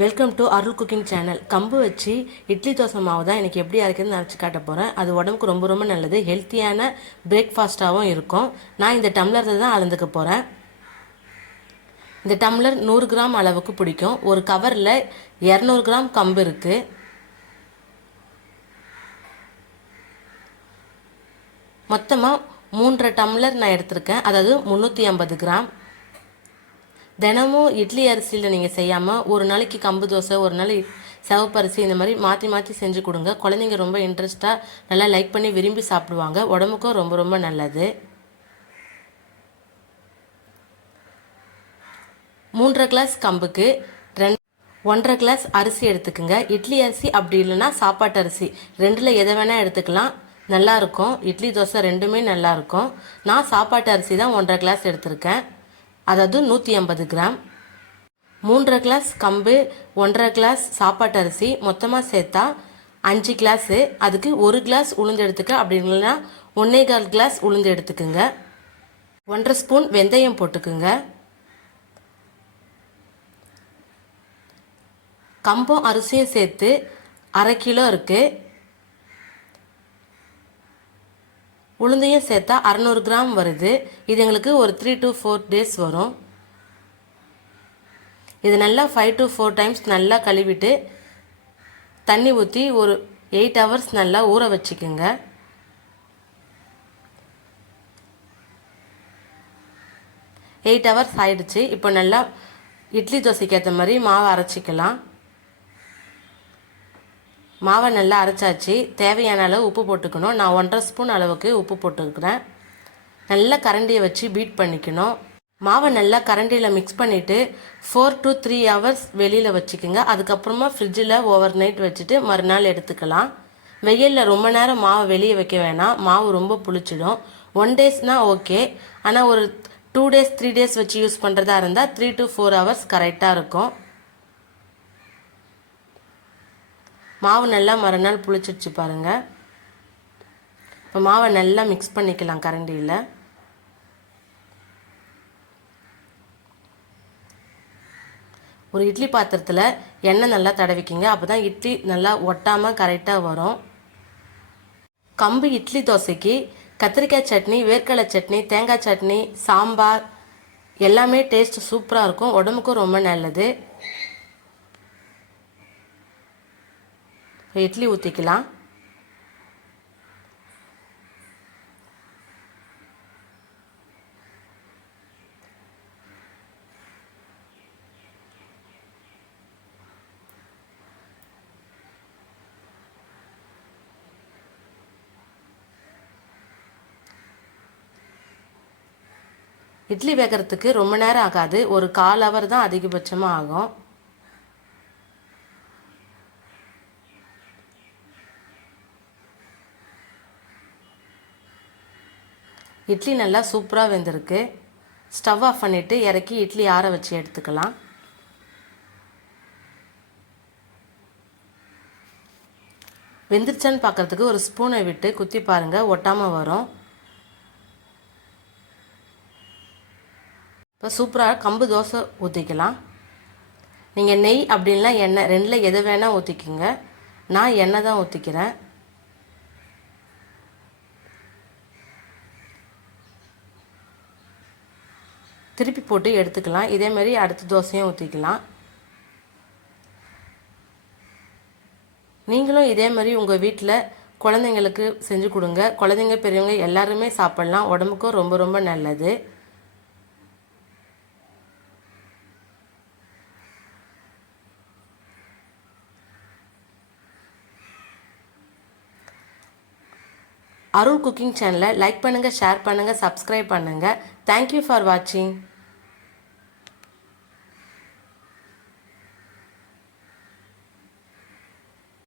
Welcome to Arul cooking channel. கம்பு வச்சு இட்லி தோசை மாவு தான் எனக்கு எப்படி அரைக்கிறதுன்னு அரைச்சி காட்ட போகிறேன். அது உடம்புக்கு ரொம்ப ரொம்ப நல்லது, ஹெல்த்தியான பிரேக்ஃபாஸ்ட்டாகவும் இருக்கும். நான் இந்த டம்ளரில் தான் அளந்துக்க போகிறேன். இந்த டம்ளர் 100 கிராம் அளவுக்கு பிடிக்கும். ஒரு கவரில் 200 கிராம் கம்பு இருக்குது. மொத்தமாக 3.5 டம்ளர் நான் எடுத்திருக்கேன், அதாவது 350 கிராம். தினமும் இட்லி அரிசியில் நீங்கள் செய்யாமல் ஒரு நாளைக்கு கம்பு தோசை, ஒரு நாள் சிவப்பரிசி, இந்த மாதிரி மாற்றி மாற்றி செஞ்சு கொடுங்க. குழந்தைங்க ரொம்ப இன்ட்ரெஸ்ட்டாக நல்லா லைக் பண்ணி விரும்பி சாப்பிடுவாங்க. உடம்புக்கும் ரொம்ப ரொம்ப நல்லது. 3.5 கிளாஸ் கம்புக்கு 1.5 கிளாஸ் அரிசி எடுத்துக்கோங்க. இட்லி அரிசி அப்படி இல்லைன்னா சாப்பாட்டு அரிசி, ரெண்டில் எதை வேணால் எடுத்துக்கலாம். நல்லாயிருக்கும், இட்லி தோசை ரெண்டுமே நல்லாயிருக்கும். நான் சாப்பாட்டு அரிசி தான் 1.5 கிளாஸ் எடுத்திருக்கேன், அதாவது 150 கிராம். 3.5 கிளாஸ் கம்பு, 1.5 கிளாஸ் சாப்பாட்டு அரிசி மொத்தமாக சேர்த்தா 5 கிளாஸு. அதுக்கு 1 கிளாஸ் உளுந்து எடுத்துக்க, அப்படி இல்லைன்னா 1.25 கிளாஸ் உளுந்து எடுத்துக்குங்க. 1.5 ஸ்பூன் வெந்தயம் போட்டுக்குங்க. கம்பும் அரிசியும் சேர்த்து 1/2 கிலோ இருக்குது. உளுந்தையும் சேர்த்தா 600 கிராம் வருது. இது எங்களுக்கு ஒரு 3 to 4 டேஸ் வரும். இது நல்லா 5 to 4 டைம்ஸ் நல்லா கழுவிட்டு தண்ணி ஊற்றி ஒரு 8 ஹவர்ஸ் நல்லா ஊற வச்சுக்கோங்க. எயிட் ஹவர்ஸ் ஆயிடுச்சு. இப்போ நல்லா இட்லி தோசைக்கு ஏற்ற மாதிரி மாவை அரைச்சிக்கலாம். மாவை நல்லா அரைச்சாச்சு. தேவையான அளவு உப்பு போட்டுக்கணும். நான் 1.5 ஸ்பூன் அளவுக்கு உப்பு போட்டுக்கிறேன். நல்லா கரண்டியை வச்சு பீட் பண்ணிக்கணும். மாவை நல்லா கரண்டியில் மிக்ஸ் பண்ணிவிட்டு 4 to 3 ஹவர்ஸ் வெளியில் வச்சுக்கோங்க. அதுக்கப்புறமா ஃப்ரிட்ஜில் ஓவர் நைட் வச்சுட்டு மறுநாள் எடுத்துக்கலாம். வெயிலில் ரொம்ப நேரம் மாவை வெளியே வைக்க வேணாம், மாவு ரொம்ப புளிச்சிடும். 1 டேஸ்னால் ஓகே, ஆனால் ஒரு 2 டேஸ் 3 டேஸ் வச்சு யூஸ் பண்ணுறதா இருந்தால் 3 to 4 ஹவர்ஸ் கரெக்டாக இருக்கும். மாவு நல்லா மறுநாள் புளிச்சிடுச்சு பாருங்கள். இப்போ மாவை நல்லா மிக்ஸ் பண்ணிக்கலாம் கரண்டியில். ஒரு இட்லி பாத்திரத்தில் எண்ணெய் நல்லா தடவிக்கிங்க, அப்போ தான் இட்லி நல்லா ஒட்டாமல் கரெக்டாக வரும். கம்பு இட்லி தோசைக்கு கத்திரிக்காய் சட்னி, வேர்க்கடலை சட்னி, தேங்காய் சட்னி, சாம்பார் எல்லாமே டேஸ்ட் சூப்பராக இருக்கும், உடம்புக்கும் ரொம்ப நல்லது. இட்லி ஊற்றிக்கலாம். இட்லி வேகிறதுக்கு ரொம்ப நேரம் ஆகாது, ஒரு 1/4 ஹவர் தான் அதிகபட்சமாக ஆகும். இட்லி நல்லா சூப்பராக வெந்திருக்கு. ஸ்டவ் ஆஃப் பண்ணிவிட்டு இறக்கி இட்லி ஆற வச்சு எடுத்துக்கலாம். வெந்துருச்சான்னு பார்க்குறதுக்கு ஒரு ஸ்பூனை விட்டு குத்தி பாருங்கள், ஒட்டாமல் வரும். இப்போ சூப்பராக கம்பு தோசை ஊற்றிக்கலாம். நீங்கள் நெய் அப்படின்லாம் எண்ணெய், ரெண்டில் எதை வேணால் ஊற்றிக்கிங்க. நான் எண்ணெய் தான் ஊற்றிக்கிறேன். திருப்பி போட்டு எடுத்துக்கலாம். இதேமாரி அடுத்த தோசையும் ஊற்றிக்கலாம். நீங்களும் இதே மாதிரி உங்கள் வீட்டில் குழந்தைங்களுக்கு செஞ்சு கொடுங்க. குழந்தைங்க பெரியவங்க எல்லாருமே சாப்பிட்லாம், உடம்புக்கும் ரொம்ப ரொம்ப நல்லது. அருள் குக்கிங் சேனலை லைக் பண்ணுங்கள், ஷேர் பண்ணுங்கள், சப்ஸ்கிரைப் பண்ணுங்கள். தேங்க்யூ ஃபார் வாட்சிங்.